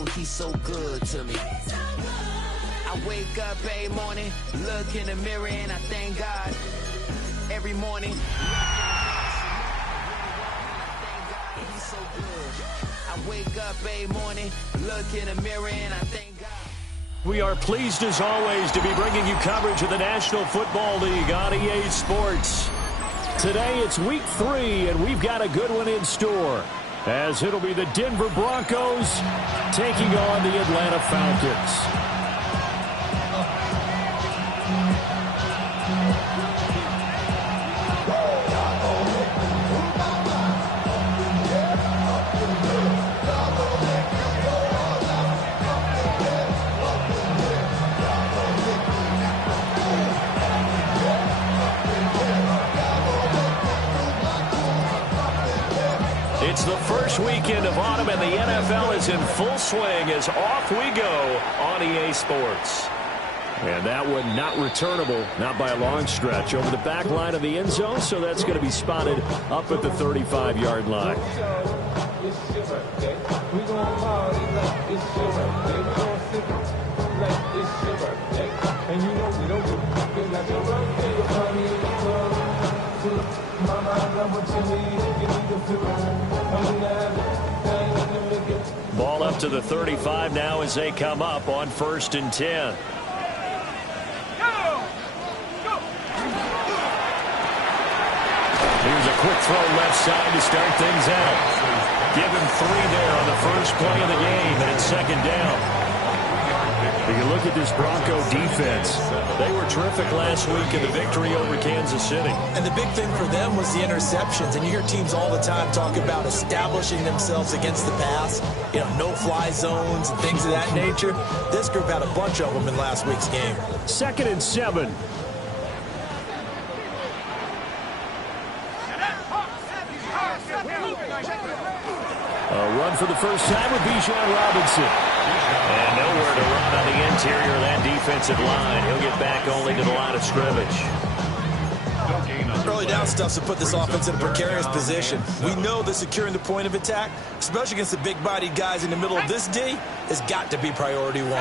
know he's so good to me. I wake up every morning, look in the mirror, and I thank God every morning. He's so good. I wake up every morning, look in the mirror, and I thank God. We are pleased as always to be bringing you coverage of the National Football League on EA Sports. Today it's week 3, and we've got a good one in store, as it'll be the Denver Broncos taking on the Atlanta Falcons. It's the first weekend of autumn, and the NFL is in full swing as off we go on EA Sports. And that one not returnable, not by a long stretch, over the back line of the end zone, so that's going to be spotted up at the 35-yard line. Ball up to the 35 now as they come up on 1st and 10. Here's a quick throw left side to start things out. Give him 3 there on the first play of the game, and it's 2nd down. If you look at this Bronco defense, they were terrific last week in the victory over Kansas City. And the big thing for them was the interceptions. And you hear teams all the time talk about establishing themselves against the pass, no-fly zones and things of that nature. This group had a bunch of them in last week's game. 2nd and 7. A run for the first time with Bijan Robinson. And nowhere to run on the interior of that defensive line. He'll get back only to the line of scrimmage. Early down stuff to put this offense in a precarious position. We know that securing the point of attack, especially against the big-bodied guys in the middle of this D, has got to be priority 1.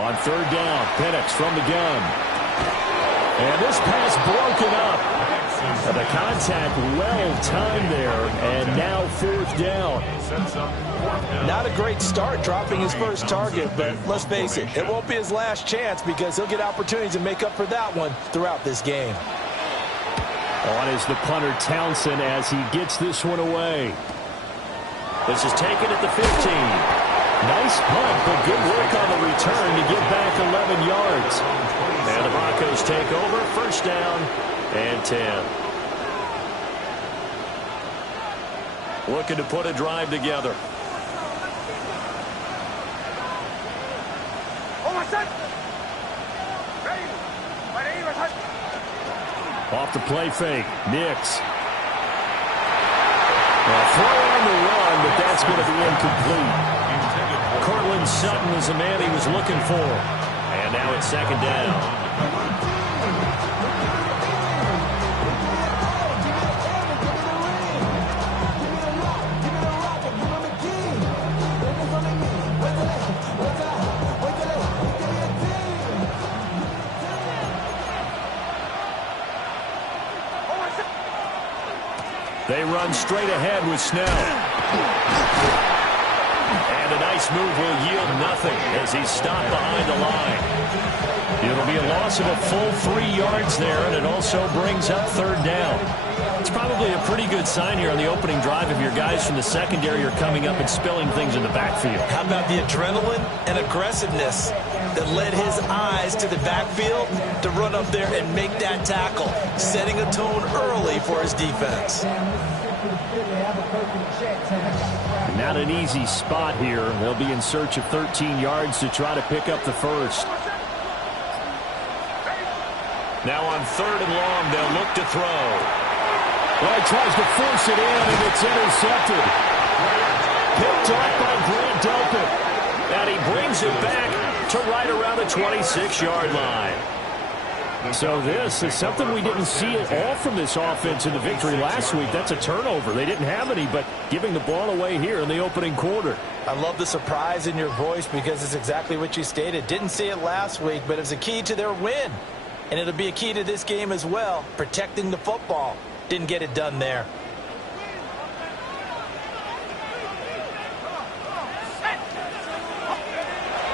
On 3rd down, Penix from the gun. And this pass broken up. The contact well-timed there, and now 4th down. Not a great start dropping his first target, but let's face it, it won't be his last chance because he'll get opportunities to make up for that one throughout this game. On is the punter Townsend as he gets this one away. This is taken at the 15. Nice punt, but good work on the return to get back 11 yards. And the Broncos take over, 1st down and 10. Looking to put a drive together. Off the play fake. Nix. Throw on the run, but that's going to be incomplete. Cortland Sutton is the man he was looking for. And now it's 2nd down. They run straight ahead with Snell. And a nice move will yield nothing as he's stopped behind the line. It'll be a loss of a full 3 yards there, and it also brings up 3rd down. It's probably a pretty good sign here on the opening drive if your guys from the secondary are coming up and spilling things in the backfield. How about the adrenaline and aggressiveness that led his eyes to the backfield to run up there and make that tackle, setting a tone early for his defense. Not an easy spot here. They'll be in search of 13 yards to try to pick up the first. Now on 3rd and long, they'll look to throw. Well, he tries to force it in, and it's intercepted. Picked up by Grant Delpit. And he brings it back to right around the 26-yard line. So this is something we didn't see at all from this offense in the victory last week. That's a turnover. They didn't have any, but giving the ball away here in the opening quarter. I love the surprise in your voice because it's exactly what you stated. Didn't see it last week, but it's a key to their win. And it'll be a key to this game as well, protecting the football. Didn't get it done there.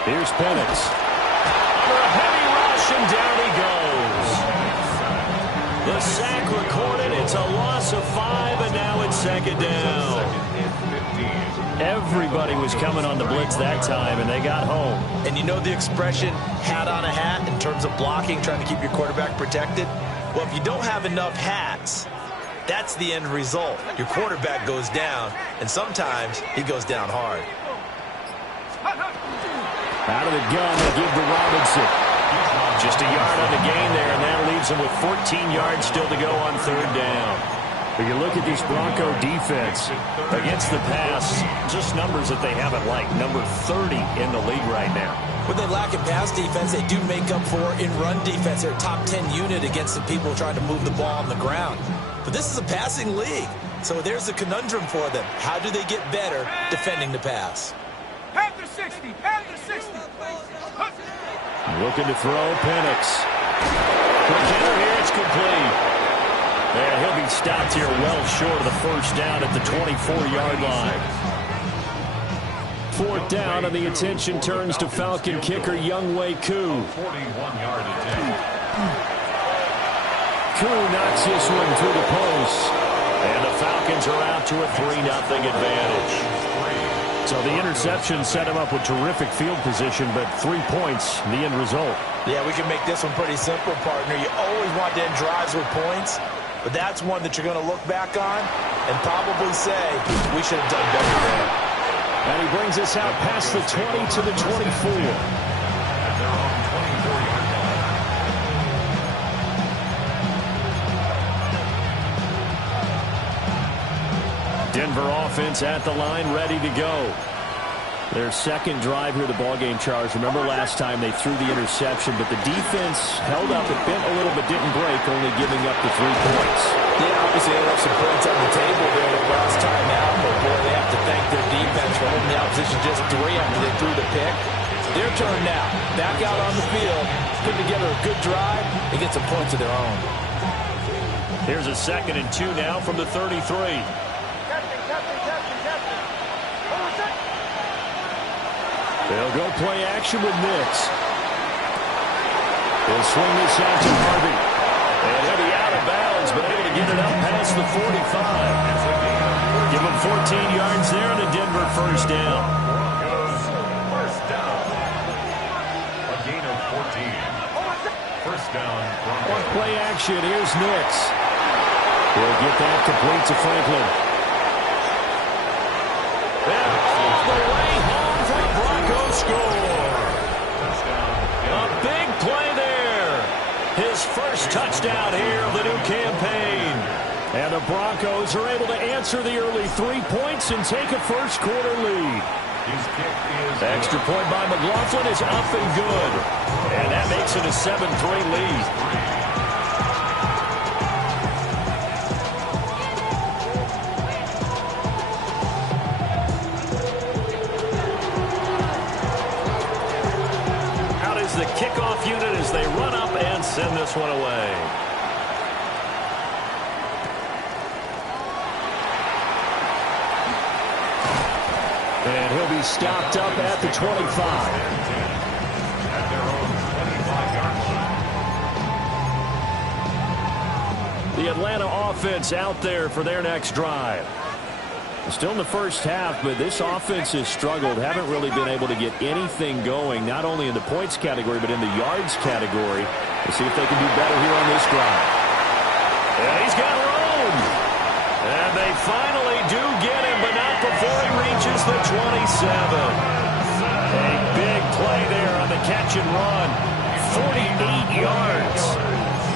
Here's Penix. Under a heavy rush, and down he goes. The sack recorded. It's a loss of 5, and now it's second down. Everybody was coming on the blitz that time, and they got home. And you know the expression, hat on a hat, in terms of blocking, trying to keep your quarterback protected? Well, if you don't have enough hats, that's the end result. Your quarterback goes down, and sometimes he goes down hard. Out of the gun, they give to Robinson. Just a yard on the gain there, and that leaves them with 14 yards still to go on third down. But you look at this Bronco defense against the pass, just numbers that they haven't liked. Number 30 in the league right now. When they lack in pass defense, they do make up for in run defense. They're a top 10 unit against the people trying to move the ball on the ground. But this is a passing league, so there's a conundrum for them. How do they get better defending the pass? Have the 60, have the 60. Looking to throw, Penix. Quick hitter here, it's complete. And he'll be stopped here well short of the first down at the 24-yard line. Fourth down, and the attention turns to Falcon kicker Younghoe Koo. 41-yard attempt. Koo knocks this one through the post. And the Falcons are out to a 3-0 advantage. So the interception set him up with terrific field position, but 3 points, the end result. Yeah, we can make this one pretty simple, partner. You always want to end drives with points, but that's one that you're going to look back on and probably say, we should have done better there. And he brings us out past the 20 to the 24. Denver offense at the line, ready to go. Their second drive here, the ballgame, Charles. Remember last time they threw the interception, but the defense held up. It bent a little but didn't break, only giving up the 3 points. Yeah, obviously they left some points on the table there the last time out, but boy, they have to thank their defense for holding the opposition just 3 after they threw the pick. Their turn now. Back out on the field, put together a good drive, and get some points of their own. Here's a 2nd and 2 now from the 33. They'll go play action with Nix. They'll swing this out to Harvey. And he'll be out of bounds, but able to get it up past the 45. Give him 14 yards there and a Denver first down. First down. A gain of 14. First down. On play action, here's Nix. He'll get that complete to Franklin. And all the way home for the Broncos score. A big play there. His first touchdown here of the new campaign. And the Broncos are able to answer the early 3 points and take a first quarter lead. Extra point by McLaughlin is up and good. And that makes it a 7-3 lead. The kickoff unit as they run up and send this one away. And he'll be stopped up at the 25. At their own 25-yard line. The Atlanta offense out there for their next drive. Still in the first half, but this offense has struggled. Haven't really been able to get anything going, not only in the points category, but in the yards category. We'll see if they can do better here on this drive. And he's got room. And they finally do get him, but not before he reaches the 27. A big play there on the catch and run. 48 yards.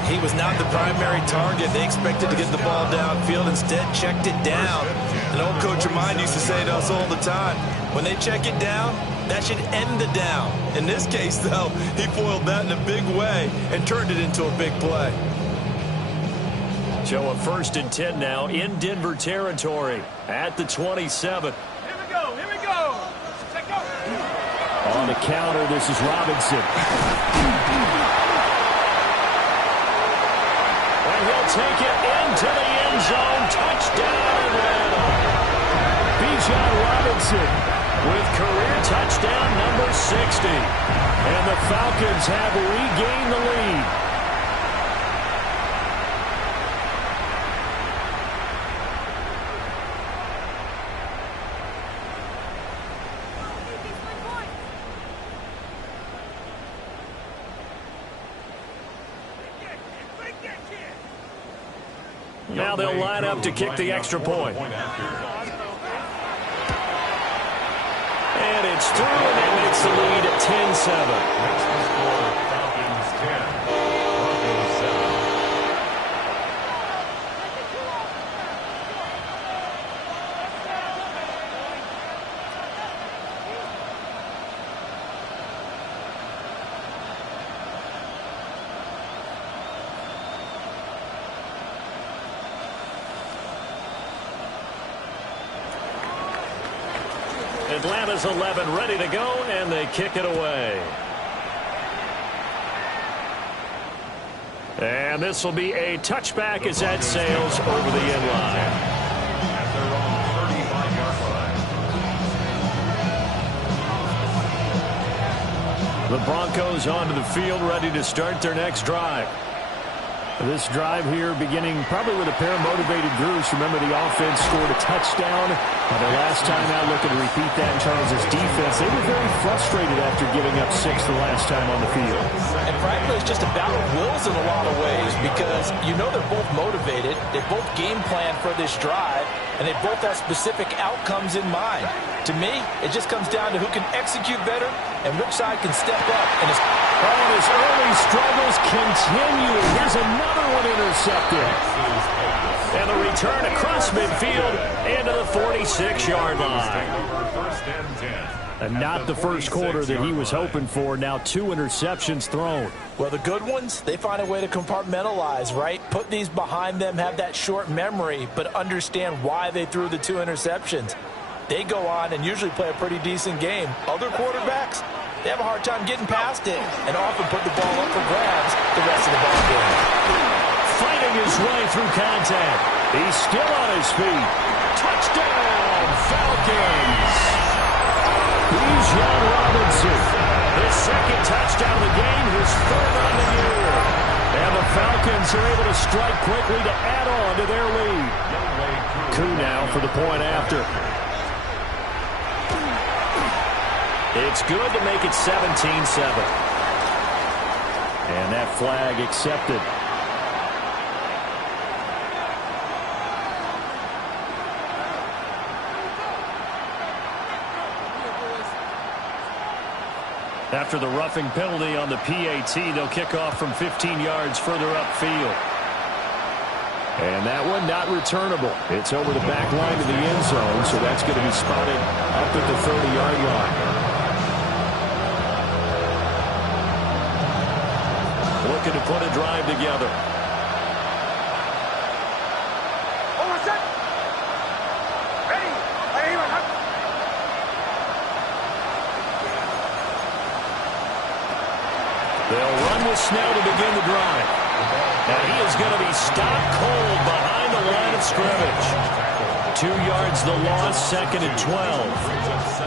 He was not the primary target. They expected to get the ball downfield. Instead, checked it down. An old coach of mine used to say to us all the time, when they check it down, that should end the down. In this case, though, he foiled that in a big way and turned it into a big play. So a 1st and 10 now in Denver territory at the 27. Here we go. Here we go. Take go. On the counter, this is Robinson. And he'll take it into the end zone. Touchdown, Atlanta. Bijan Robinson with career touchdown number 60. And the Falcons have regained the lead. Now they'll line up to kick the extra point. And it's through, and that makes the lead at 10-7. Makes the score Falcons 10, Broncos 7. Atlanta's 11 ready to go, and they kick it away. And this will be a touchback as that sails over the end line. At their own 35-yard line. The Broncos onto the field, ready to start their next drive. This drive here beginning probably with a pair of motivated groups. Remember, the offense scored a touchdown. The last time out, looking to repeat that in terms of defense. They were very frustrated after giving up 6 the last time on the field. And frankly, it's just a battle of wills in a lot of ways because you know they're both motivated. They both game plan for this drive, and they both have specific outcomes in mind. To me, it just comes down to who can execute better and which side can step up. And his early struggles continue. Here's another one intercepted. And the return across midfield into the 46-yard line. First and 10. And not the first quarter that he was hoping for. Now 2 interceptions thrown. Well, the good ones, they find a way to compartmentalize, right? Put these behind them, have that short memory, but understand why they threw the 2 interceptions. They go on and usually play a pretty decent game. Other quarterbacks, they have a hard time getting past it and often put the ball up for grabs the rest of the ball game. Fighting his way through contact. He's still on his feet. Touchdown, Falcons. Bijan Robinson. His second touchdown of the game, his 3rd on the year. And the Falcons are able to strike quickly to add on to their lead. Coup now for the point after. It's good to make it 17-7. And that flag accepted. After the roughing penalty on the PAT, they'll kick off from 15 yards further upfield. And that one not returnable. It's over the back line of the end zone, so that's going to be spotted up at the 30-yard line. Looking to put a drive together. They'll run with Snell to begin the drive. And he is going to be stopped cold behind the line of scrimmage. 2 yards the loss, 2nd and 12.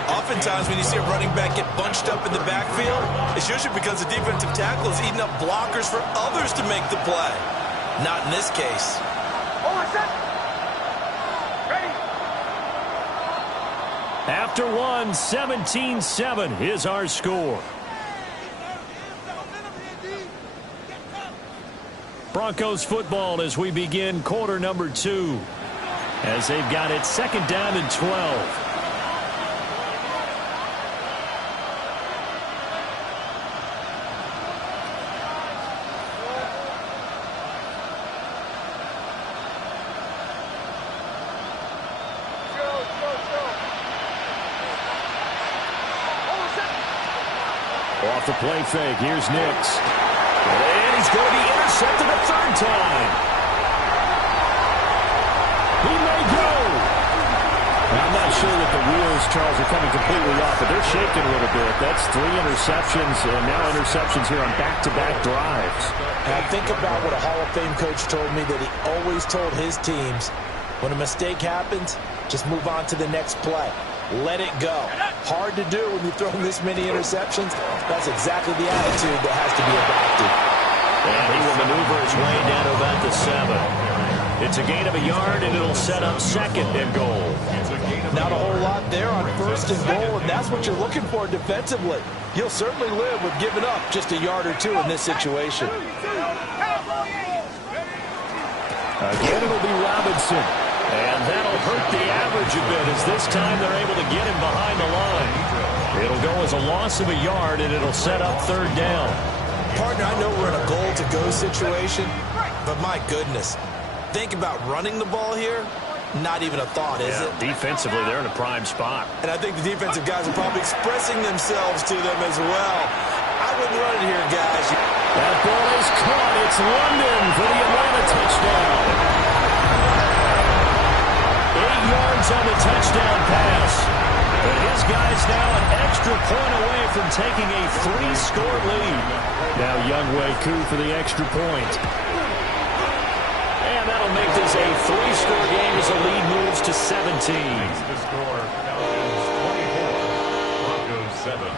Oftentimes when you see a running back get bunched up in the backfield, it's usually because the defensive tackle is eating up blockers for others to make the play. Not in this case. After one, 17-7 is our score. Broncos football as we begin quarter number 2. As they've got it 2nd down and 12. off the play fake. Here's Nix. And he's going to be intercepted a third time. He may go. I'm not sure that the wheels, Charles, are coming completely off, but they're shaking a little bit. That's 3 interceptions, and now interceptions here on back-to-back drives. And I think about what a Hall of Fame coach told me, that he always told his teams, when a mistake happens, just move on to the next play. Let it go. Hard to do when you've thrown this many interceptions. That's exactly the attitude that has to be adopted. And he will maneuver his way down to about the 7. It's a gain of a yard, and it'll set up 2nd and goal. Not a whole lot there on 1st and goal, and that's what you're looking for defensively. You'll certainly live with giving up just a yard or 2 in this situation. Again, it'll be Robinson. And that'll hurt the average a bit, as this time they're able to get him behind the line. It'll go as a loss of a yard, and it'll set up 3rd down. Partner, I know we're in a goal-to-go situation, but my goodness, think about running the ball here. Not even a thought, is it? Defensively, they're in a prime spot. And I think the defensive guys are probably expressing themselves to them as well. I wouldn't run it here, guys. That ball is caught. It's London for the Atlanta touchdown. 8 yards on the touchdown pass. But his guy's now an extra point away from taking a 3-score lead. Now Younghoe Koo for the extra point. And that'll make this a 3-score game as the lead moves to 17. The score, Falcons 24, Broncos 7.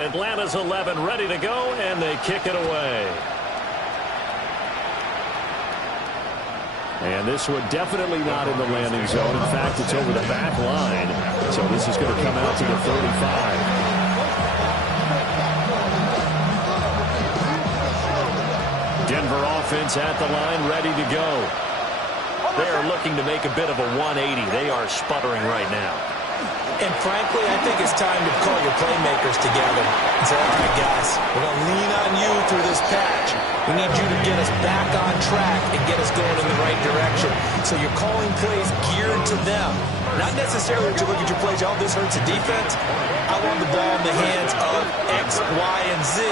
Atlanta's 11 ready to go, and they kick it away. And this one definitely not in the landing zone. In fact, it's over the back line. So this is going to come out to the 35. Denver offense at the line, ready to go. They are looking to make a bit of a 180. They are sputtering right now. And frankly, I think it's time to call your playmakers together and say, all right, guys, we're going to lean on you through this patch. We need you to get us back on track and get us going in the right direction. So you're calling plays geared to them. Not necessarily that you look at your plays, oh, this hurts the defense. I want the ball in the hands of X, Y, and Z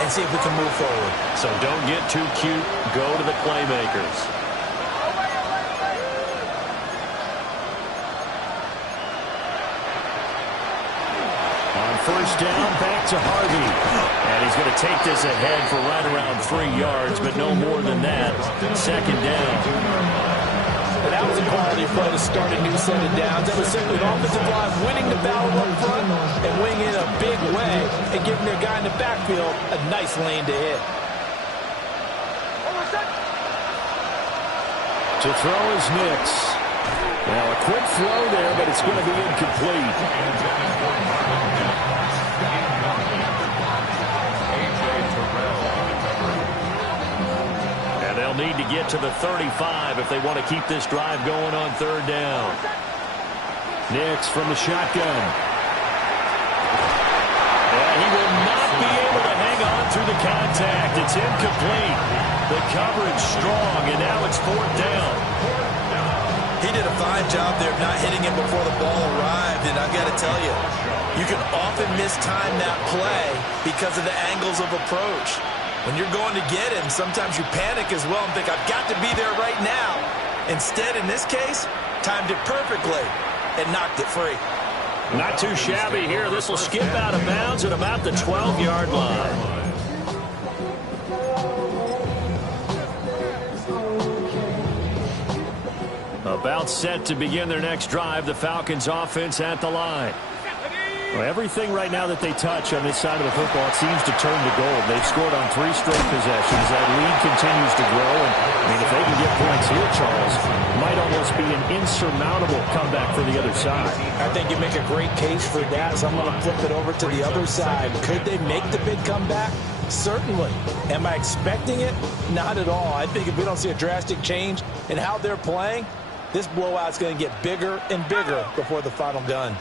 and see if we can move forward. So don't get too cute. Go to the playmakers. First down, back to Harvey. And he's going to take this ahead for right around 3 yards, but no more than that. 2nd down. And that was a quality play to start a new set of downs. That was simply an offensive line winning the battle up front and winning in a big way and giving their guy in the backfield a nice lane to hit. To throw is Nix. Now a quick throw there, but it's going to be incomplete. And they'll need to get to the 35 if they want to keep this drive going on 3rd down. Nix from the shotgun. And he will not be able to hang on through the contact. It's incomplete. The coverage strong, and now it's 4th down. He did a fine job there of not hitting him before the ball arrived, and I've got to tell you, you can often mistime that play because of the angles of approach. When you're going to get him, sometimes you panic as well and think, I've got to be there right now. Instead, in this case, timed it perfectly and knocked it free. Not too shabby here. This will skip out of bounds at about the 12-yard line. About set to begin their next drive. The Falcons offense at the line. Well, everything right now that they touch on this side of the football, it seems to turn to gold. They've scored on 3 straight possessions. That lead continues to grow. And, I mean, if they can get points here, Charles, it might almost be an insurmountable comeback for the other side. I think you make a great case for that, so I'm going to flip it over to the other side. Could they make the big comeback? Certainly. Am I expecting it? Not at all. I think if we don't see a drastic change in how they're playing, this blowout's going to get bigger and bigger before the final gun.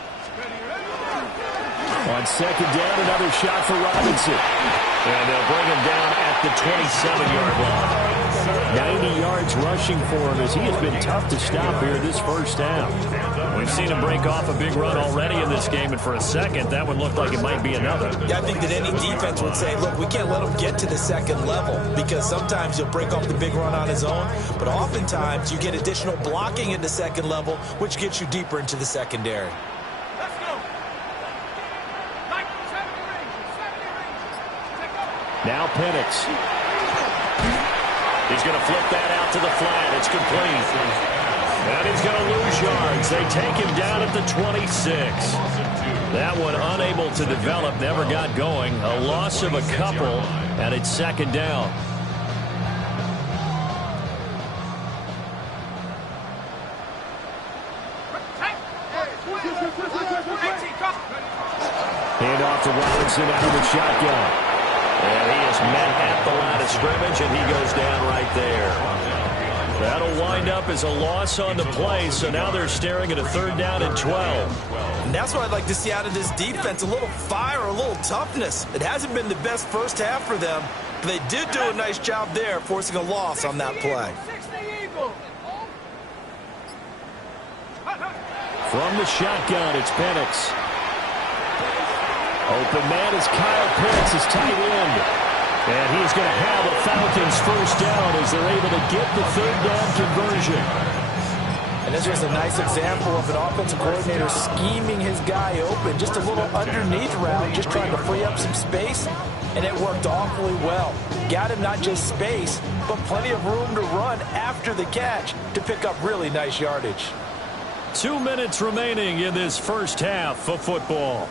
On 2nd down, another shot for Robinson. And they'll bring him down at the 27-yard line. 90 yards rushing for him as he has been tough to stop here this first half. We've seen him break off a big run already in this game, and for a second, that one looked like it might be another. Yeah, I think that any defense would say, look, we can't let him get to the second level because sometimes he'll break off the big run on his own, but oftentimes you get additional blocking at the second level, which gets you deeper into the secondary. Now Penix. He's going to flip that out to the flat. It's complete. And he's going to lose yards. They take him down at the 26. That one unable to develop, never got going. A loss of a couple, and it's second down. Hand off to Robinson out of the shotgun. And he is met at the line of scrimmage, and he goes down right there. That'll wind up as a loss on the play, so now they're staring at a 3rd down and 12. And that's what I'd like to see out of this defense, a little fire, a little toughness. It hasn't been the best first half for them, but they did do a nice job there, forcing a loss on that play. From the shotgun, it's Penix. Open man is Kyle Pitts, his tight end. And he's going to have a Falcons first down as they're able to get the 3rd down conversion. And this was a nice example of an offensive coordinator scheming his guy open. Just a little underneath route, just trying to free up some space, and it worked awfully well. Got him not just space, but plenty of room to run after the catch to pick up really nice yardage. 2 minutes remaining in this first half of football.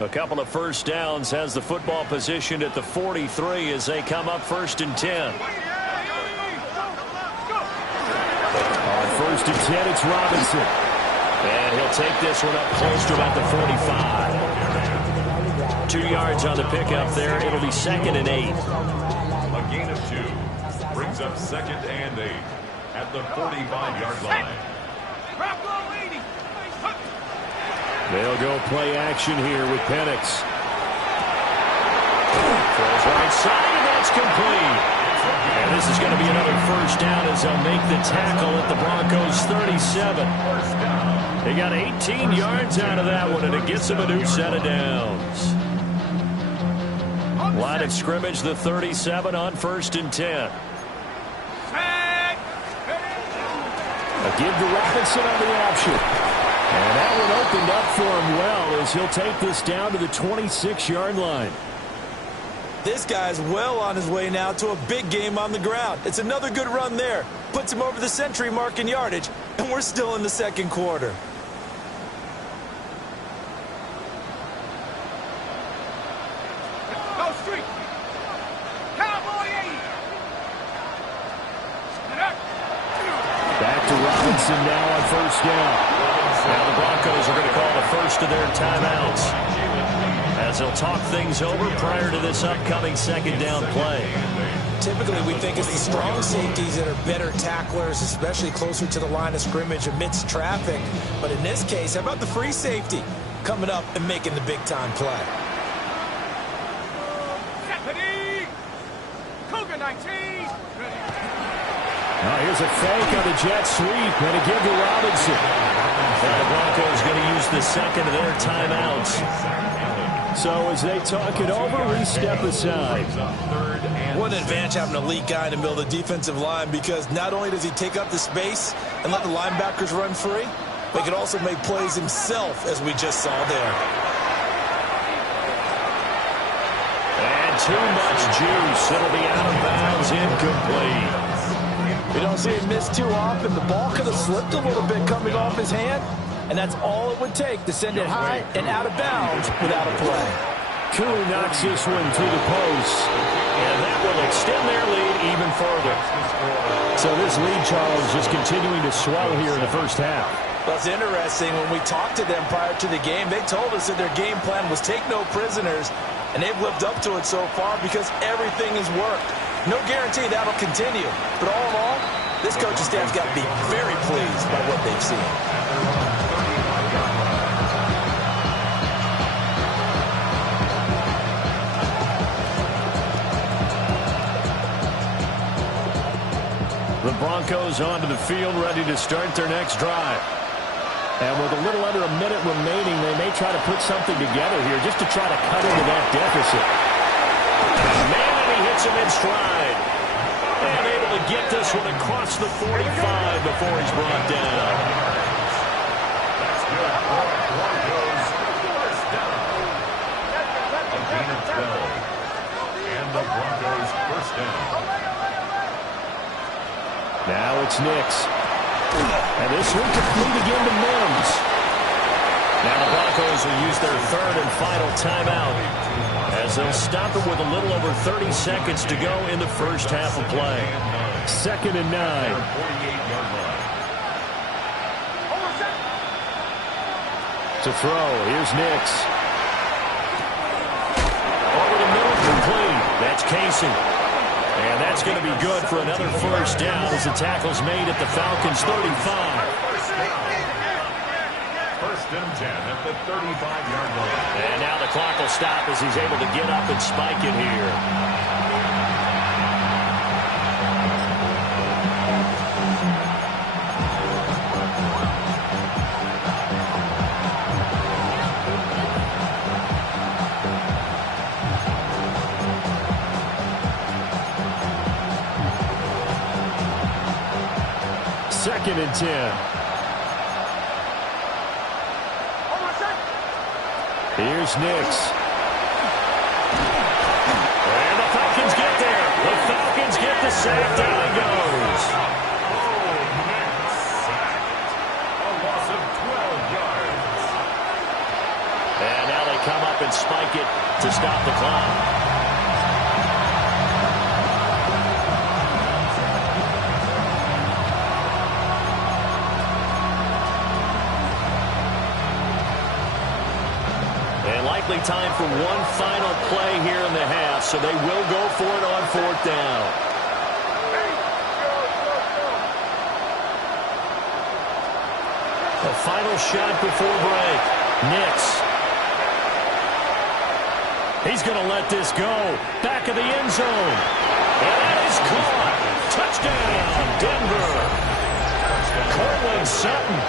A couple of first downs has the football positioned at the 43 as they come up 1st and 10. On 1st and 10, it's Robinson. And he'll take this one up close to about the 45. 2 yards on the pickup there. It'll be 2nd and 8. A gain of 2 brings up 2nd and 8 at the 45-yard line. They'll go play action here with Penix. Throws right side, and that's complete. And this is going to be another first down as they'll make the tackle at the Broncos' 37. They got 18 yards out of that one, and it gets them a new set of downs. Line of scrimmage, the 37 on 1st and 10. A give to Robinson on the option. And that one opened up for him well as he'll take this down to the 26-yard line. This guy's well on his way now to a big game on the ground. It's another good run there. Puts him over the century mark in yardage, and we're still in the 2nd quarter. Go street. Cowboy 80. Back to Robinson now on 1st down. Now the Broncos are going to call the first of their timeouts as they'll talk things over prior to this upcoming 2nd down play. Typically, we think it's the strong safeties that are better tacklers, especially closer to the line of scrimmage amidst traffic. But in this case, how about the free safety coming up and making the big-time play? Cougar 19. Now here's a fake on the jet sweep and a give to Robinson. And the Broncos going to use the 2nd of their timeouts. So as they talk it over, we step aside. What an advantage having an elite guy in the middle of the defensive line, because not only does he take up the space and let the linebackers run free, but he can also make plays himself, as we just saw there. And too much juice. It'll be out of bounds, incomplete. We don't see him miss too often. The ball could have slipped a little bit coming off his hand, and that's all it would take to send it high and out of bounds without a play. Koo knocks this one through the post. And that will extend their lead even further. So this lead, Charles, just continuing to swell here in the first half. Well, it's interesting. When we talked to them prior to the game, they told us that their game plan was take no prisoners, and they've lived up to it so far because everything has worked. No guarantee that'll continue. But all in all, this coaching staff's got to be very pleased by what they've seen. The Broncos onto the field, ready to start their next drive. And with a little under a minute remaining, they may try to put something together here just to try to cut into that deficit. Man, and he hits him in stride. And able to get this one across the 45 before he's brought down. That's good for Broncos. First down. A gain of 12. And the Broncos first down. Now it's Nix. And this one complete again to Mims. Now the Broncos will use their third and final timeout as they'll stop it with a little over 30 seconds to go in the first half of play. 2nd and 9. 48-yard line. To throw, here's Nix. Over the middle, complete. That's Casey. And that's going to be good for another first down as the tackle's made at the Falcons' 35. First and 10 at the 35-yard line. And now the clock will stop as he's able to get up and spike it here. Second and 10. Here's Nix. And the Falcons get there. The Falcons get the sack. Down he goes. Nix sacked. A loss of 12 yards. And now they come up and spike it to stop the clock. Likely time for one final play here in the half, so they will go for it on 4th down. The final shot before break. Nix. He's going to let this go. Back of the end zone. And that is caught. Touchdown, Denver. Cortland Sutton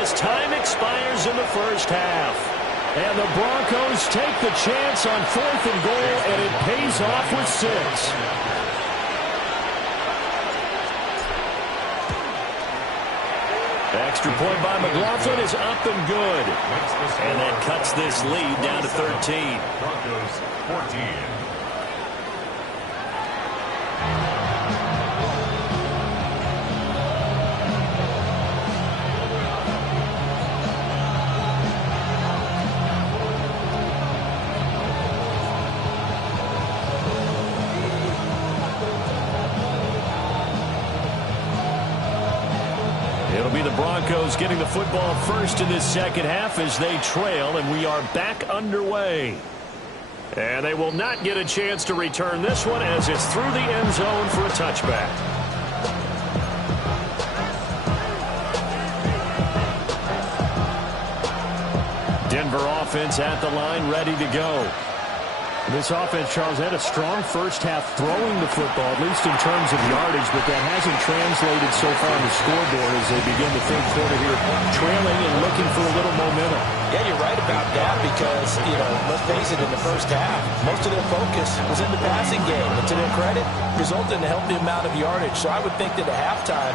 as time expires in the first half. And the Broncos take the chance on 4th and goal, and it pays off with 6. Extra point by McLaughlin is up and good. And that cuts this lead down to 13. Broncos 14. It'll be the Broncos getting the football first in this second half as they trail, and we are back underway. And they will not get a chance to return this one as it's through the end zone for a touchback. Denver offense at the line, ready to go. This offense, Charles, had a strong first half throwing the football, at least in terms of yardage, but that hasn't translated so far on the scoreboard as they begin the third quarter here, trailing and looking for a little momentum. Yeah, you're right about that because, let's face it, in the first half, most of their focus was in the passing game. And to their credit, resulted in a healthy amount of yardage. So I would think that at halftime,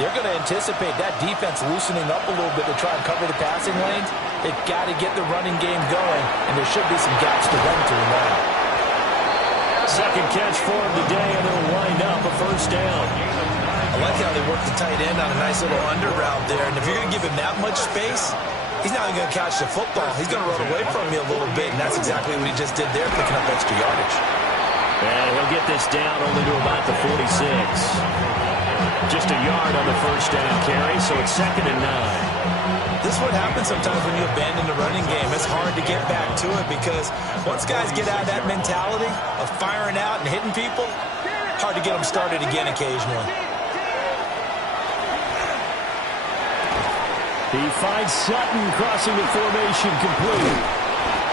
they're going to anticipate that defense loosening up a little bit to try and cover the passing lanes. They've got to get the running game going, and there should be some gaps to run through now. Second catch for him today, and they'll wind up a first down. I like how they work the tight end on a nice little under route there. And if you're going to give him that much space, he's not even going to catch the football. He's going to run away from you a little bit, and that's exactly what he just did there, picking up extra yardage. And he'll get this down only to about the 46. Just a yard on the first down carry, so it's 2nd and 9. This is what happens sometimes when you abandon the running game. It's hard to get back to it because once guys get out of that mentality of firing out and hitting people, hard to get them started again occasionally. He finds Sutton crossing the formation complete.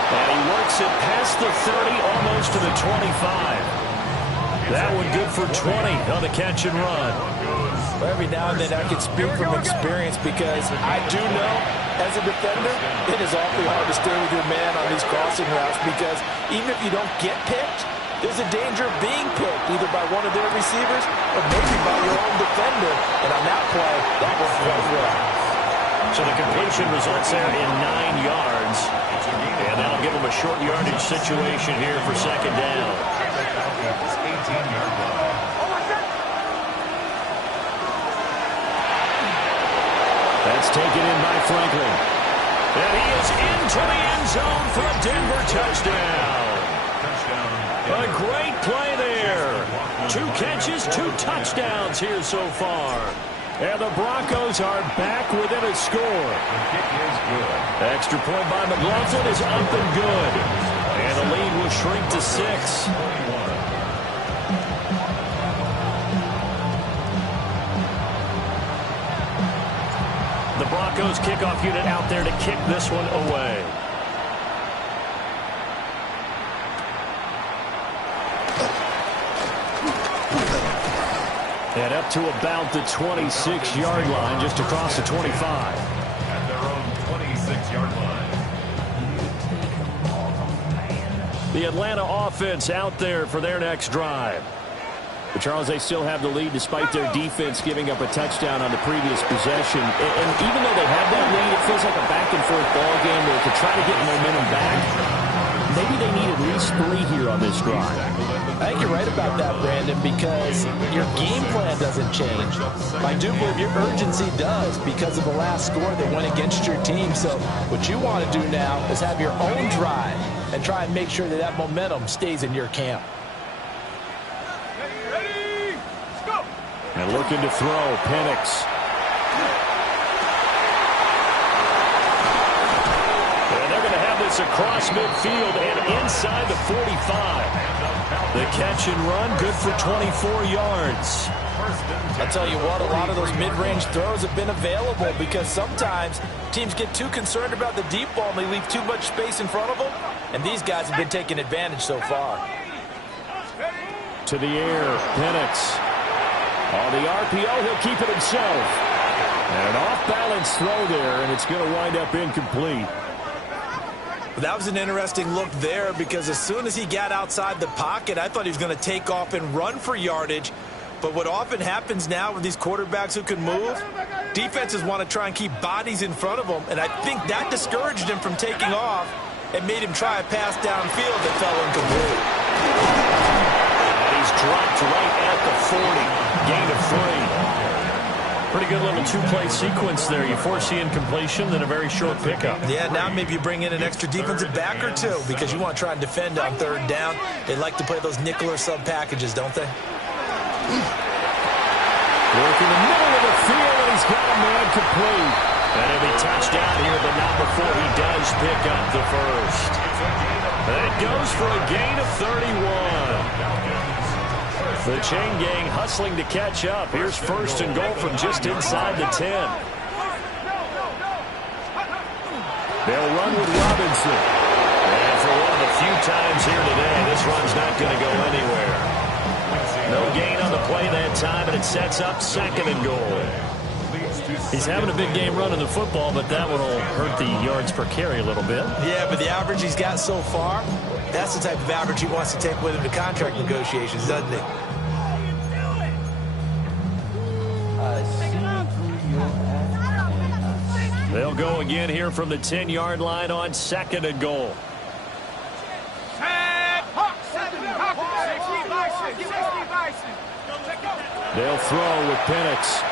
And he works it past the 30, almost to the 25. That one good for 20 on the catch and run. Every now and then I can speak from experience because I do know as a defender it is awfully hard to stay with your man on these crossing routes because even if you don't get picked, there's a danger of being picked either by one of their receivers or maybe by your own defender. And on that play, that worked quite well. So the completion results there in 9 yards. And that'll give them a short yardage situation here for second down. That's taken in by Franklin. And he is into the end zone for a Denver touchdown. A great play there. 2 catches, 2 touchdowns here so far. And the Broncos are back within a score. The kick is good. Extra point by McLaughlin is up and good. And the lead will shrink to 6. The Broncos kickoff unit out there to kick this one away. And up to about the 26-yard line, just across the 25. At their own 26-yard line. The Atlanta offense out there for their next drive. But Charles, they still have the lead despite their defense giving up a touchdown on the previous possession. And even though they have that lead, it feels like a back-and-forth ball game where to try to get momentum back, maybe they need at least 3 here on this drive. I think you're right about that, Brandon, because your game plan doesn't change. I do believe your urgency does because of the last score that went against your team. So what you want to do now is have your own drive and try and make sure that that momentum stays in your camp. Ready? Let's go. And looking to throw, Penix. And they're going to have this across midfield and inside the 45. The catch and run, good for 24 yards. I'll tell you what, a lot of those mid-range throws have been available because sometimes teams get too concerned about the deep ball and they leave too much space in front of them. And these guys have been taking advantage so far. To the air, Penix. On the RPO, he'll keep it himself. And an off-balance throw there, and it's going to wind up incomplete. That was an interesting look there because as soon as he got outside the pocket, I thought he was going to take off and run for yardage. But what often happens now with these quarterbacks who can move, defenses want to try and keep bodies in front of them. And I think that discouraged him from taking off and made him try a pass downfield that fell incomplete. And he's dropped right at the 40. Gain of 3. Pretty good little 2-play sequence there. You force the incompletion, then a very short pickup. Yeah, now maybe you bring in an extra defensive back or 2 because you want to try and defend on 3rd down. They like to play those nickel or sub packages, don't they? Work in the middle of the field, and he's got a man complete. And he'll be touched down here, but not before he does pick up the first. That goes for a gain of 31. The chain gang hustling to catch up. Here's 1st and goal from just inside the 10. They'll run with Robinson. And for one of the few times here today, this run's not going to go anywhere. No gain on the play that time, and it sets up 2nd and goal. He's having a big game running the football, but that one will hurt the yards per carry a little bit. Yeah, but the average he's got so far, that's the type of average he wants to take with him to contract negotiations, doesn't he? They'll go again here from the 10-yard line on 2nd and goal. They'll throw with Penix.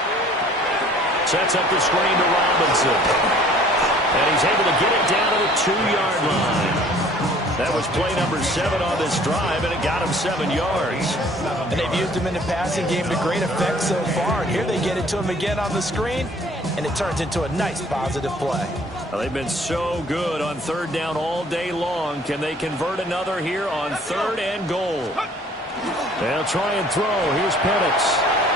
Sets up the screen to Robinson. And he's able to get it down to the 2-yard line. That was play number 7 on this drive, and it got him 7 yards. And they've used him in the passing game to great effect so far. And here they get it to him again on the screen, and it turns into a nice positive play. Well, they've been so good on 3rd down all day long. Can they convert another here on 3rd and goal? They'll try and throw. Here's Penix.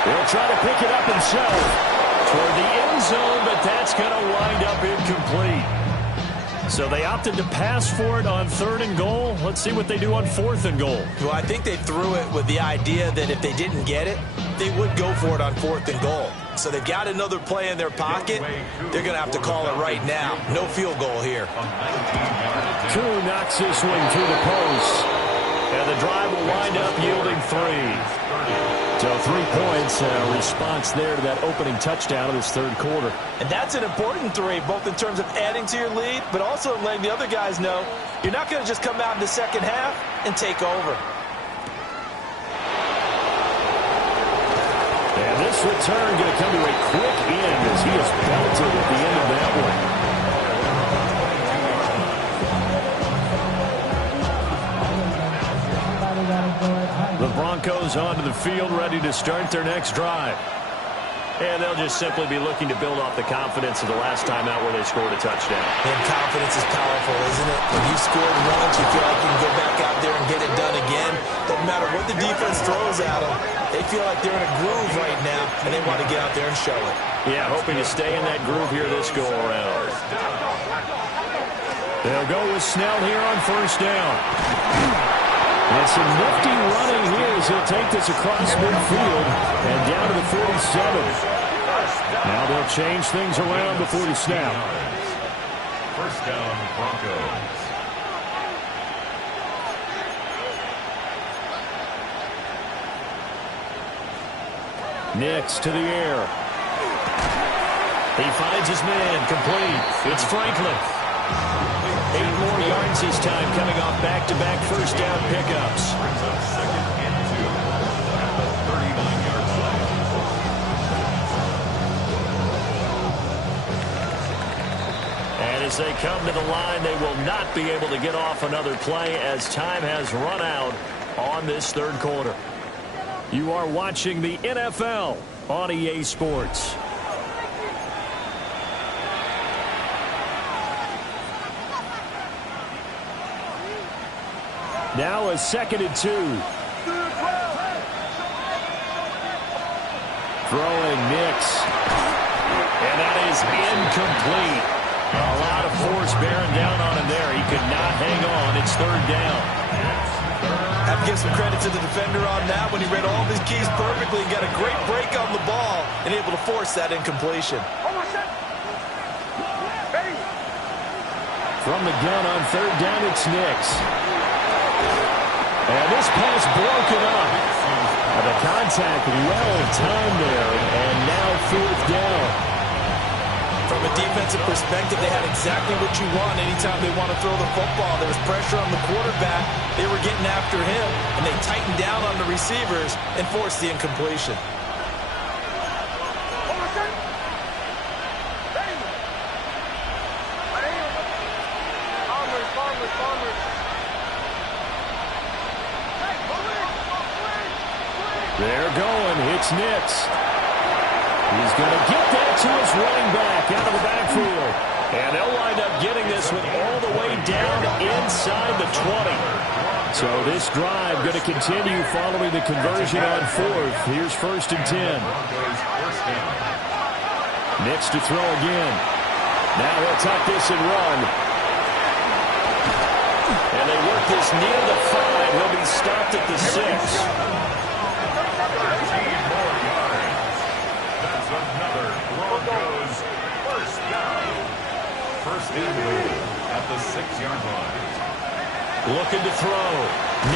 He'll try to pick it up himself toward the end zone, but that's going to wind up incomplete. So they opted to pass for it on 3rd and goal. Let's see what they do on 4th and goal. Well, I think they threw it with the idea that if they didn't get it, they would go for it on 4th and goal. So they've got another play in their pocket. They're going to have to call it right now. No field goal here. Koo knocks this one through the post. And the drive will wind up yielding 3. So 3 points, response there to that opening touchdown of this 3rd quarter. And that's an important 3, both in terms of adding to your lead, but also letting the other guys know you're not going to just come out in the second half and take over. And this return going to come to a quick end as he is belted at the end of that one. The Broncos onto the field, ready to start their next drive. And they'll just simply be looking to build off the confidence of the last time out where they scored a touchdown. And confidence is powerful, isn't it? When you've scored once, you feel like you can go back out there and get it done again. Doesn't matter what the defense throws at them. They feel like they're in a groove right now, and they want to get out there and show it. Yeah, hoping to stay in that groove here this go-around. They'll go with Snell here on 1st down. And some nifty running here as he'll take this across midfield and down to the 47. Now they'll change things around before the snap. 1st down, Broncos. Nix to the air. He finds his man, complete. It's Franklin. 8 more yards this time, coming off back-to-back 1st down pickups. Brings up 2nd and 2 at the 39-yard line. And as they come to the line, they will not be able to get off another play as time has run out on this 3rd quarter. You are watching the NFL on EA Sports. Now a 2nd and 2. Throwing Nix. And that is incomplete. A lot of force bearing down on him there. He could not hang on. It's 3rd down. I have to give some credit to the defender on that when he read all of his keys perfectly and got a great break on the ball and able to force that incompletion. From the gun on 3rd down, it's Nix. And this pass broken up. And the contact well timed there, and now 4th down. From a defensive perspective, they had exactly what you want anytime they want to throw the football. There was pressure on the quarterback. They were getting after him, and they tightened down on the receivers and forced the incompletion. They're going. It's Nix. He's going to get that to his running back out of the backfield. And they'll wind up getting this one all the way down inside the 20. So this drive going to continue following the conversion on 4th. Here's 1st and 10. Nix to throw again. Now he'll tuck this and run. And they work this near the 5. He'll be stopped at the 6. Broncos 1st down. 1st and goal at the 6-yard line. Looking to throw.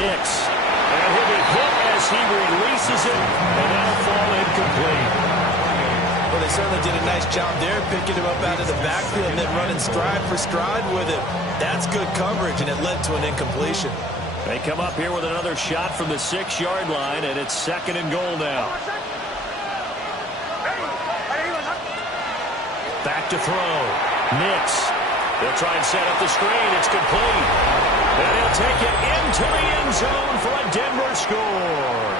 Nix. And he'll be hit as he releases it, and that'll fall incomplete. Well, they certainly did a nice job there, picking him up out of the backfield and then running stride for stride with it. That's good coverage, and it led to an incompletion. They come up here with another shot from the 6-yard line, and it's 2nd and goal now. Back to throw. Nix. They'll try and set up the screen. It's complete. And he'll take it into the end zone for a Denver score.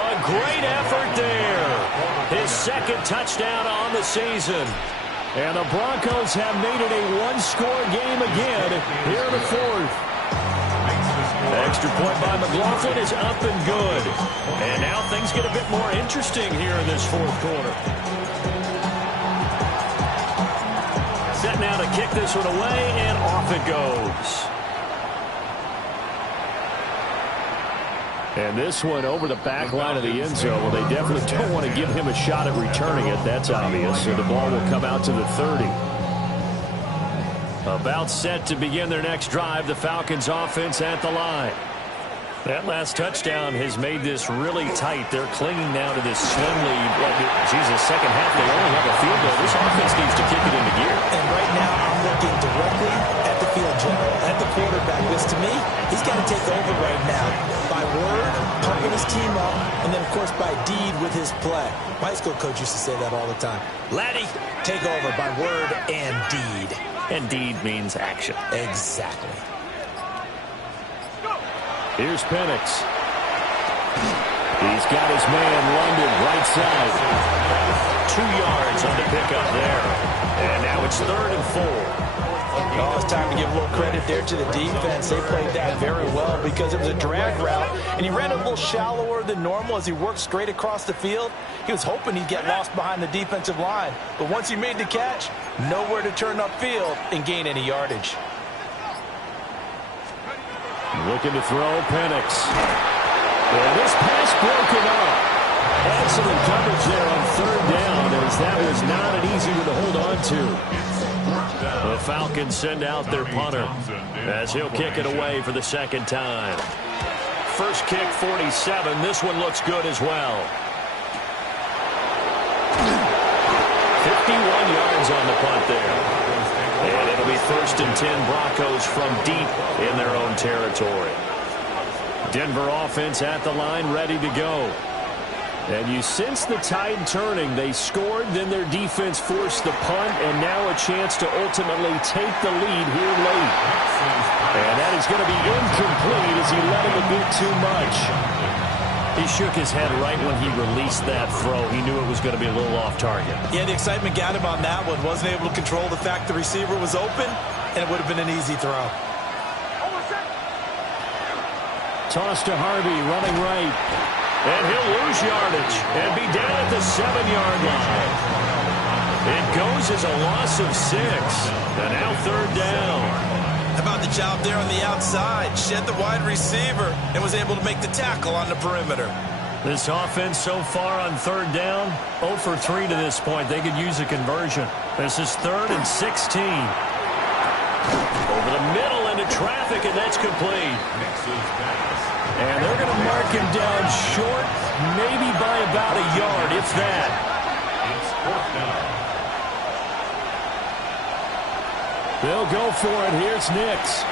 A great effort there. His 2nd touchdown on the season. And the Broncos have made it a one-score game again here in the 4th. Extra point by McLaughlin is up and good. And now things get a bit more interesting here in this 4th quarter. set now to kick this one away, and off it goes. And this one over the back line of the end zone. Well, they definitely don't want to give him a shot at returning it. That's obvious. So the ball will come out to the 30. About set to begin their next drive. The Falcons offense at the line. That last touchdown has made this really tight. They're clinging now to this slim lead. Jesus, second half, they only have a field goal. This offense needs to kick it into gear. And right now, I'm looking directly at the field general, at the quarterback. Because to me, he's got to take over right now by word, pumping his team up, and then, of course, by deed with his play. My high school coach used to say that all the time. Laddie, take over by word and deed. And deed means action. Exactly. Here's Penix. He's got his man, London, right side. 2 yards on the pickup there. And now it's 3rd and 4. Oh, it's time to give a little credit there to the defense. They played that very well because it was a drag route, and he ran a little shallower than normal as he worked straight across the field. He was hoping he'd get lost behind the defensive line, but once he made the catch, nowhere to turn upfield and gain any yardage. Looking to throw, Penix. And this pass broken up. Excellent coverage there on 3rd down, as that was not an easy one to hold on to. The Falcons send out their punter as he'll kick it away for the second time. First kick, 47. This one looks good as well. 51 yards on the punt there. And it'll be 1st and 10 Broncos from deep in their own territory. Denver offense at the line, ready to go. And you sense the tide turning. They scored, then their defense forced the punt, and now a chance to ultimately take the lead here late. And that is going to be incomplete as he let him a bit too much. He shook his head right when he released that throw. He knew it was going to be a little off target. Yeah, the excitement got him on that one. Wasn't able to control the fact the receiver was open, and it would have been an easy throw. Toss to Harvey, running right. And he'll lose yardage and be down at the 7-yard line. It goes as a loss of 6. And now 3rd down. How about the job there on the outside? Shed the wide receiver and was able to make the tackle on the perimeter. This offense so far on 3rd down, 0 for 3 to this point. They could use a conversion. This is 3rd and 16. Over the middle into traffic, and that's complete. And they're going to mark him down short, maybe by about a yard, if that. It's 4th down. They'll go for it. Here's Nix.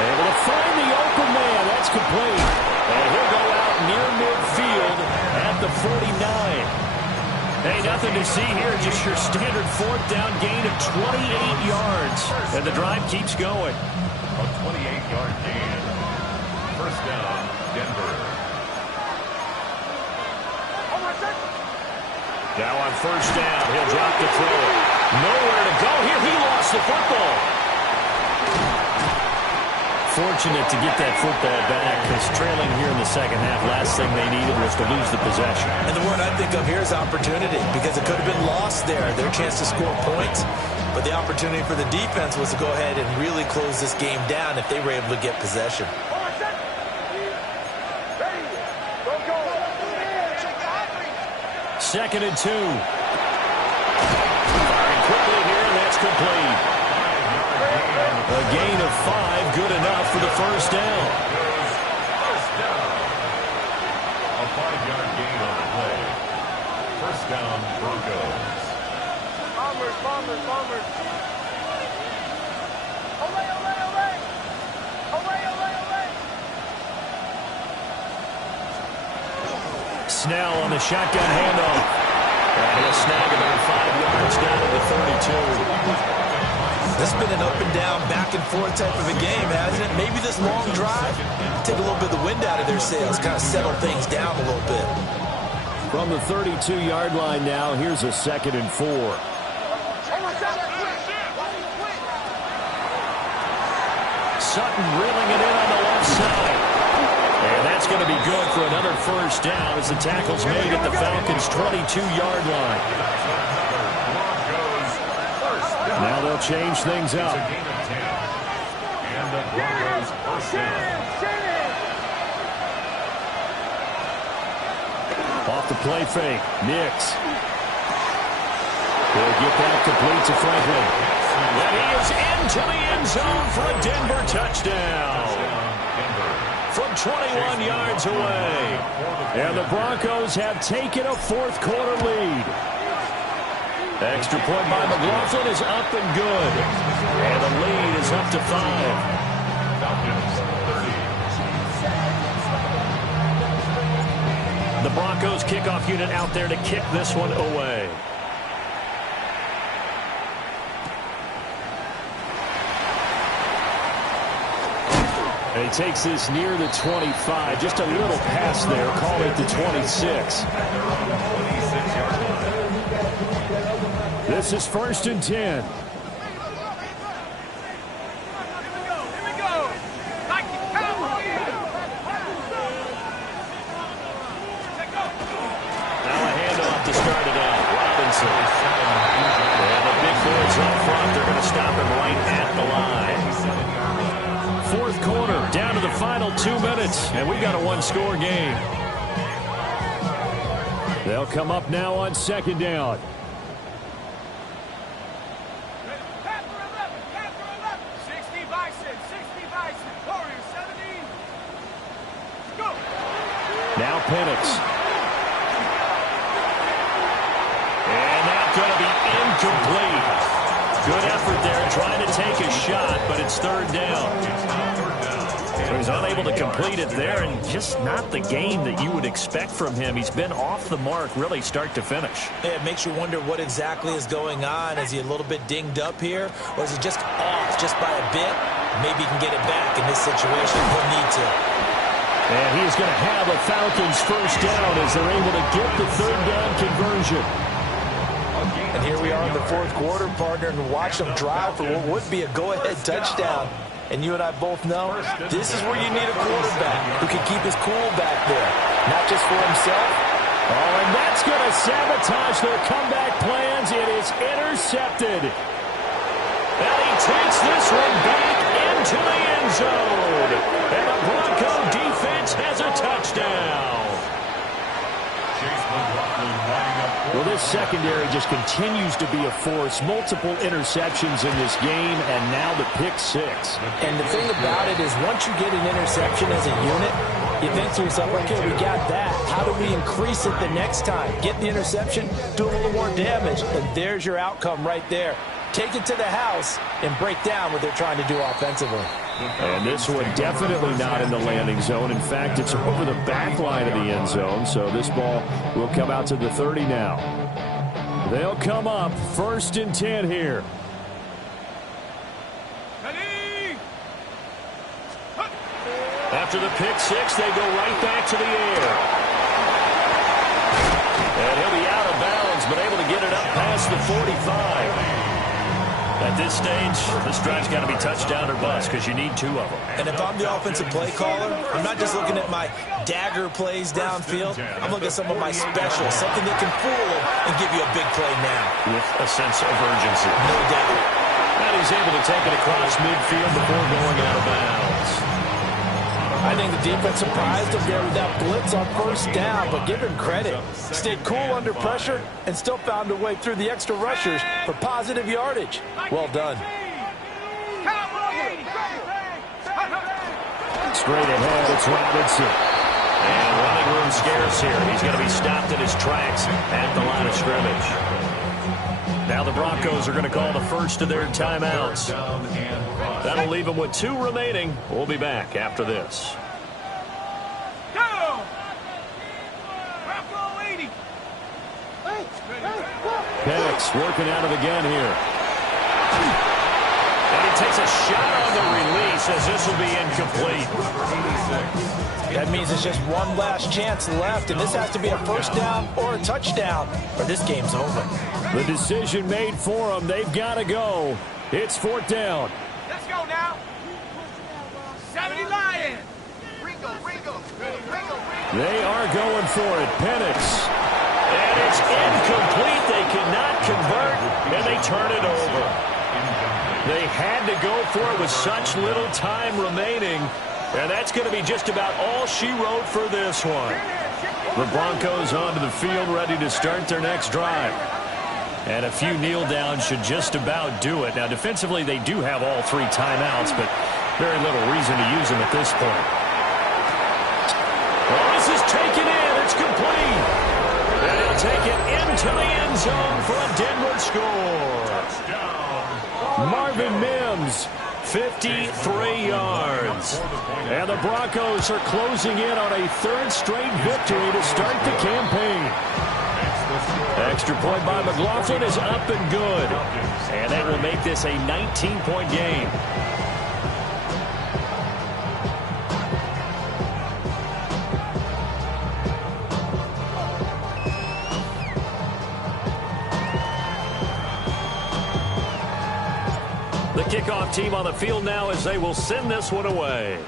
Able to find the open man. That's complete. And he'll go out near midfield at the 49. Hey, nothing to see here. Just your standard 4th down gain of 28 yards. And the drive keeps going. A 28-yard gain. 1st down, Denver. Now on 1st down, he'll drop the throw. Nowhere to go here. He lost the football. Fortunate to get that football back, because trailing here in the second half, last thing they needed was to lose the possession. And the word I think of here is opportunity, because it could have been lost there, their chance to score points. But the opportunity for the defense was to go ahead and really close this game down if they were able to get possession. 2nd and 2. Firing quickly here, and that's complete. A gain of 5, good enough for the 1st down. First down. A 5-yard gain on the play. 1st down, Broncos. Bombers. Olay. Snell on the shotgun handoff. And he'll snag about 5 yards down to the 32. This has been an up and down, back and forth type of a game, hasn't it? Maybe this long drive, take a little bit of the wind out of their sails, kind of settle things down a little bit. From the 32-yard line now, here's a 2nd and 4. Sutton reeling it in on the left side. And that's going to be good for another 1st down as the tackle's made at the Falcons' 22-yard line. change things up. It's a gain of 10. And the Broncos first down. Off the play fake. Nix. He'll get that complete to Franklin. And he is into the end zone for a Denver touchdown. From 21 yards away. And the Broncos have taken a fourth-quarter lead. Extra point by McLaughlin is up and good. And the lead is up to 5. Falcons 30. The Broncos kickoff unit out there to kick this one away. And he takes this near the 25. Just a little pass there. Call it the 26. This is 1st and 10. Now a handoff to start it out. Robinson. And the big boys up front. They're going to stop him right at the line. Fourth quarter, down to the final 2 minutes, and we've got a one-score game. They'll come up now on 2nd down. Now Penix. And that's going to be incomplete. Good effort there trying to take a shot, but it's 3rd down. So he's unable to complete it there, and just not the game that you would expect from him. He's been off the mark really start to finish. Yeah, it makes you wonder what exactly is going on. Is he a little bit dinged up here, or is he just off just by a bit? Maybe he can get it back in this situation. He'll need to. And he's going to have a Falcons first down as they're able to get the 3rd down conversion. And here we are in the 4th quarter, partner, and watch them drive for what would be a go-ahead touchdown. And you and I both know this is where you need a quarterback who can keep his cool back there, not just for himself. Oh, and that's going to sabotage their comeback plans. It is intercepted. And he takes this one back into the end zone. And the Bronco defense has a touchdown. Well, this secondary just continues to be a force. Multiple interceptions in this game, and now the pick 6. And the thing about it is once you get an interception as a unit, you think to yourself, okay, we got that. How do we increase it the next time? Get the interception, do a little more damage, and there's your outcome right there. Take it to the house and break down what they're trying to do offensively. And this one definitely not in the landing zone. In fact, it's over the back line of the end zone, so this ball will come out to the 30 now. They'll come up 1st and 10 here. After the pick 6, they go right back to the air. And he'll be out of bounds, but able to get it up past the 45. At this stage, this drive's got to be touchdown or bust because you need 2 of them. And if I'm the offensive play caller, I'm not just looking at my dagger plays downfield. I'm looking at some of my specials, something that can fool him and give you a big play now. With a sense of urgency. No doubt. And he's able to take it across midfield before going out of bounds. I think the defense surprised him there with that blitz on 1st down, but give him credit. Stayed cool under pressure and still found a way through the extra rushers for positive yardage. Well done. Straight ahead, it's Robinson. And running room scarce here. He's going to be stopped in his tracks at the line of scrimmage. Now the Broncos are going to call the first of their timeouts. That'll leave them with 2 remaining. We'll be back after this. Penix working out of the gun here. And he takes a shot on the release as this will be incomplete. That means it's just one last chance left, and this has to be a 1st down or a touchdown, or this game's over. The decision made for them. They've got to go. It's 4th down. Let's go now. 70 Lions. They are going for it. Penix. And it's incomplete. They cannot convert, and they turn it over. They had to go for it with such little time remaining, and that's going to be just about all she wrote for this one. The Broncos onto the field ready to start their next drive. And a few kneel downs should just about do it. Now, defensively, they do have all 3 timeouts, but very little reason to use them at this point. Well, this is taken in. It's complete. And he'll take it into the end zone for a Denver score. Marvin Mims, 53 yards. And the Broncos are closing in on a 3rd straight victory to start the campaign. Extra point by McLaughlin is up and good. And that will make this a 19-point game. The kickoff team on the field now as they will send this one away.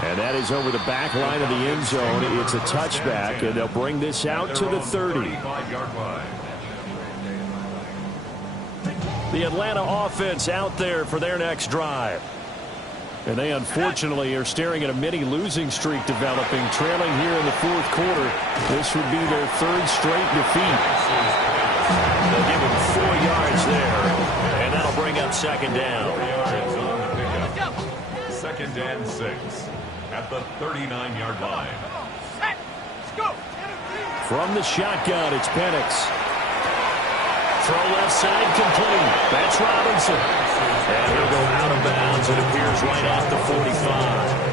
And that is over the back line of the end zone. It's a touchback, and they'll bring this out to the 30. The Atlanta offense out there for their next drive. And they unfortunately are staring at a mini losing streak developing, trailing here in the 4th quarter. This would be their 3rd straight defeat. They'll give him 4 yards there, and that'll bring up 2nd down. 2nd and 6 at the 39-yard line. From the shotgun, it's Penix. Throw left side complete. That's Robinson. And he'll go out of bounds. It appears right at the 45.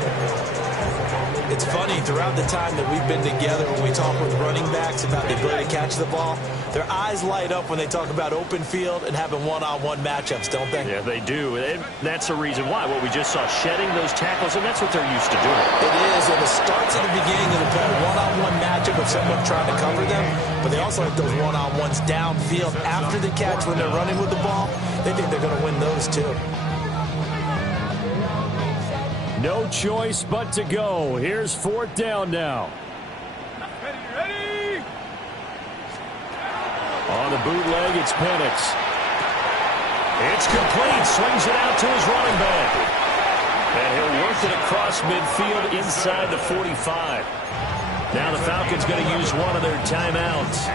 It's funny, throughout the time that we've been together when we talk with running backs about the ability to catch the ball, their eyes light up when they talk about open field and having one-on-one matchups, don't they? Yeah, they do. And that's the reason why. What we just saw, shedding those tackles, and that's what they're used to doing. It is, and it starts at the beginning of the play, one-on-one matchup of someone trying to cover them, but they also have those one-on-ones downfield after the catch when they're running with the ball. They think they're going to win those too. No choice but to go. Here's 4th down now. Ready. On the bootleg, it's Penix. It's complete. Swings it out to his running back. And he'll work it across midfield inside the 45. Now the Falcons going to use one of their timeouts.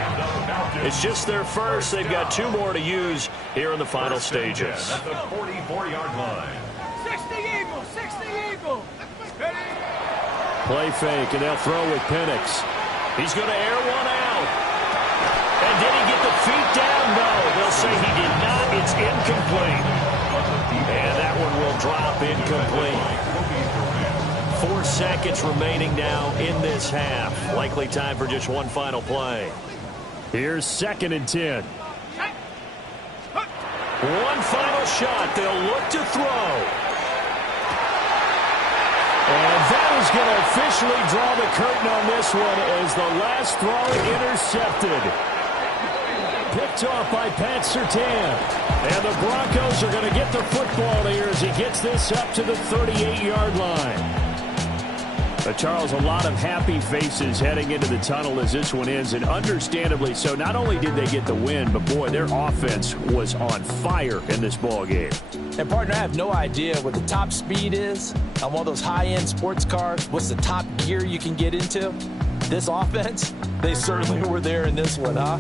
It's just their first. They've got 2 more to use here in the final stages. At the 44-yard line. 60 Eagle. 60 Eagle. Ready. Play fake, and they'll throw with Penix. He's going to air one out. And did he get the feet down? No, they'll say he did not. It's incomplete. And that one will drop incomplete. 4 seconds remaining now in this half. Likely time for just one final play. Here's 2nd and 10. One final shot. They'll look to throw. And that is going to officially draw the curtain on this one as the last throw intercepted. Picked off by Pat Surtain. And the Broncos are going to get the football here as he gets this up to the 38-yard line. But Charles, a lot of happy faces heading into the tunnel as this one ends, and understandably so. Not only did they get the win, but boy, their offense was on fire in this ball game. And partner, I have no idea what the top speed is on one of those high-end sports cars. What's the top gear you can get into? This offense, they certainly were there in this one, huh?